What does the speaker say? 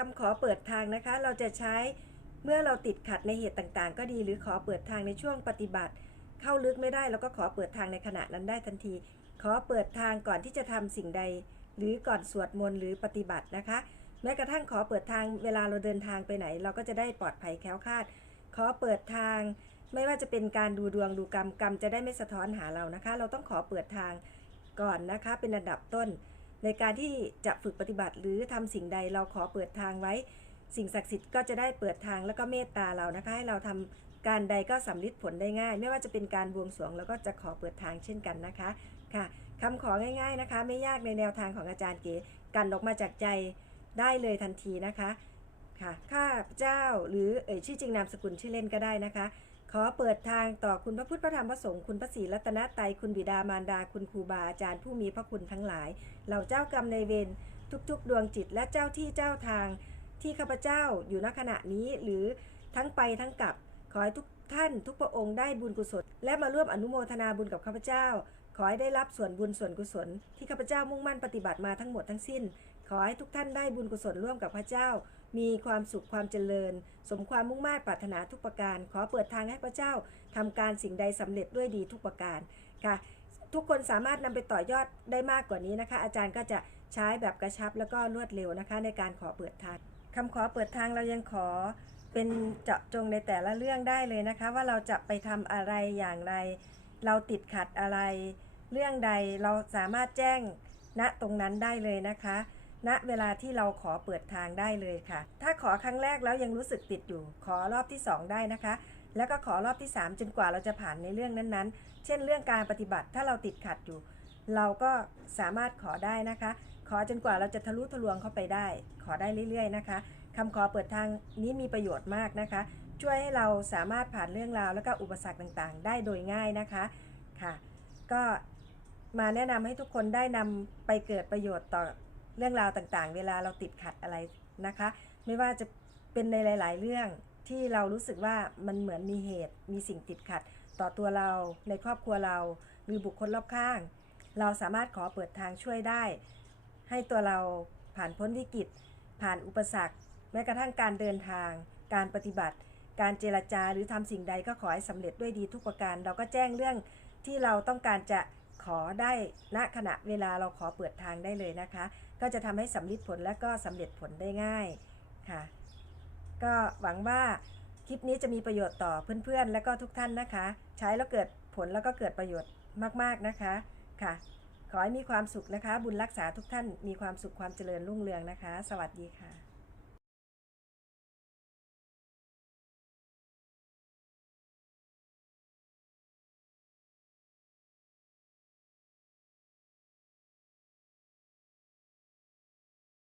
คำขอเปิดทางนะคะ เราจะใช้เมื่อเราติดขัดในเหตุต่างๆ ก็ดีหรือขอเปิดทางในช่วงปฏิบัติ เข้าลึกไม่ได้เราก็ขอเปิดทางในขณะนั้นได้ทันที ขอเปิดทางก่อนที่จะทำสิ่งใด หรือก่อนสวดมนต์หรือปฏิบัตินะคะ แม้กระทั่งขอเปิดทางเวลาเราเดินทางไปไหน เราก็จะได้ปลอดภัยแคล้วคลาด ขอเปิดทาง ไม่ว่าจะเป็นการดูดวงดูกรรมกรรมจะได้ไม่สะท้อนหาเรานะคะ เราต้องขอเปิดทางก่อนนะคะ เป็นอันดับต้น ในการที่จะฝึกปฏิบัติหรือทำสิ่งใดเราขอเปิดทางไว้ สิ่งศักดิ์สิทธิ์ก็จะได้เปิดทางแล้วก็เมตตาเรานะคะให้เราทำการใดก็สำลิดผลได้ง่าย ไม่ว่าจะเป็นการบวงสรวงแล้วก็จะขอเปิดทางเช่นกันนะคะค่ะคำของ่าย ๆนะคะ ไม่ยากในแนวทางของอาจารย์เก๋กันออกมาจากใจได้เลยทันทีนะคะค่ะข้าพเจ้าหรือเอ่ยชื่อจริงนามสกุลชื่อเล่นก็ได้นะคะ ขอเปิดทางต่อคุณพระพุทธพระธรรมพระสงฆ์คุณพระศรีรัตนตรัยคุณบิดามารดาคุณครูบาอาจารย์ผู้มีพระคุณทั้งหลาย เหล่าเจ้ากรรมในเวรทุกๆ ดวงจิตและเจ้าที่เจ้าทางที่ข้าพเจ้าอยู่ณขณะนี้หรือทั้งไปทั้งกลับ ขอให้ทุกท่านทุกพระองค์ได้บุญกุศล และมาร่วมอนุโมทนาบุญกับข้าพเจ้า อให้ได้รับส่วนบุญส่วนกุศล ที่ข้าพเจ้ามุ่งมั่นปฏิบัติมาทั้งหมดทั้งสิ้น ขอให้ทุกท่านได้บุญกุศลร่วมกับพระเจ้า มีความสุขความเจริญ สมความมุ่งมั่นปรารถนาทุกประการ ขอเปิดทางให้พระเจ้าทำการสิ่งใดสำเร็จด้วยดีทุกประการค่ะ ทุกคนสามารถนำไปต่อยอดได้มากกว่านี้นะคะ อาจารย์ก็จะใช้แบบกระชับแล้วก็รวดเร็วนะคะ ในการขอเปิดทางคำขอเปิดทางเรายังขอเป็นเจาะจงในแต่ละเรื่องได้เลยนะคะ ว่าเราจะไปทำอะไรอย่างไร เราติดขัดอะไร เรื่องใดเราสามารถแจ้งณตรงนั้นได้เลยนะคะ ณเวลาที่เราขอเปิดทางได้เลยค่ะ ถ้าขอครั้งแรกแล้วยังรู้สึกติดอยู่ ขอรอบที่ 2 ได้นะคะ แล้วก็ขอรอบที่ 3 จนกว่าเราจะผ่านในเรื่องนั้นๆ เช่นเรื่องการปฏิบัติถ้าเราติดขัดอยู่ เราก็สามารถขอได้นะคะ ขอจนกว่าเราจะทะลุทะลวงเข้าไปได้ ขอได้เรื่อย ๆ นะคะคำขอเปิดทางนี้มีประโยชน์มากนะคะ ช่วยให้เราสามารถผ่านเรื่องราว แล้วก็อุปสรรคต่างๆ ได้โดยง่ายนะคะค่ะ ก็ มาแนะนำให้ทุกคนได้นำไปเกิดประโยชน์ต่อเรื่องราวต่างๆ เวลาเราติดขัดอะไรนะคะ ไม่ว่าจะเป็นในหลาย ๆ เรื่องที่เรารู้สึกว่ามันเหมือนมีเหตุมีสิ่งติดขัด ต่อตัวเราในครอบครัวเรา หรือบุคคลรอบข้าง เราสามารถขอเปิดทางช่วยได้ ให้ตัวเราผ่านพ้นวิกฤต ผ่านอุปสรรค แม้กระทั่งการเดินทาง การปฏิบัติ การเจรจาหรือทำสิ่งใดก็ขอให้สำเร็จด้วยดีทุกประการ เราก็แจ้งเรื่องที่เราต้องการจะ ขอได้ณขณะเวลาเราขอเปิดทางได้เลยนะคะ ก็จะทำให้สำลิดผลและก็สำเร็จผลได้ง่ายค่ะ ก็หวังว่าคลิปนี้จะมีประโยชน์ต่อเพื่อนๆ และก็ทุกท่านนะคะ ใช้แล้วเกิดผลแล้วก็เกิดประโยชน์มากๆนะคะค่ะ ขอให้มีความสุขนะคะ บุญรักษาทุกท่านมีความสุขความเจริญรุ่งเรืองนะคะ สวัสดีค่ะ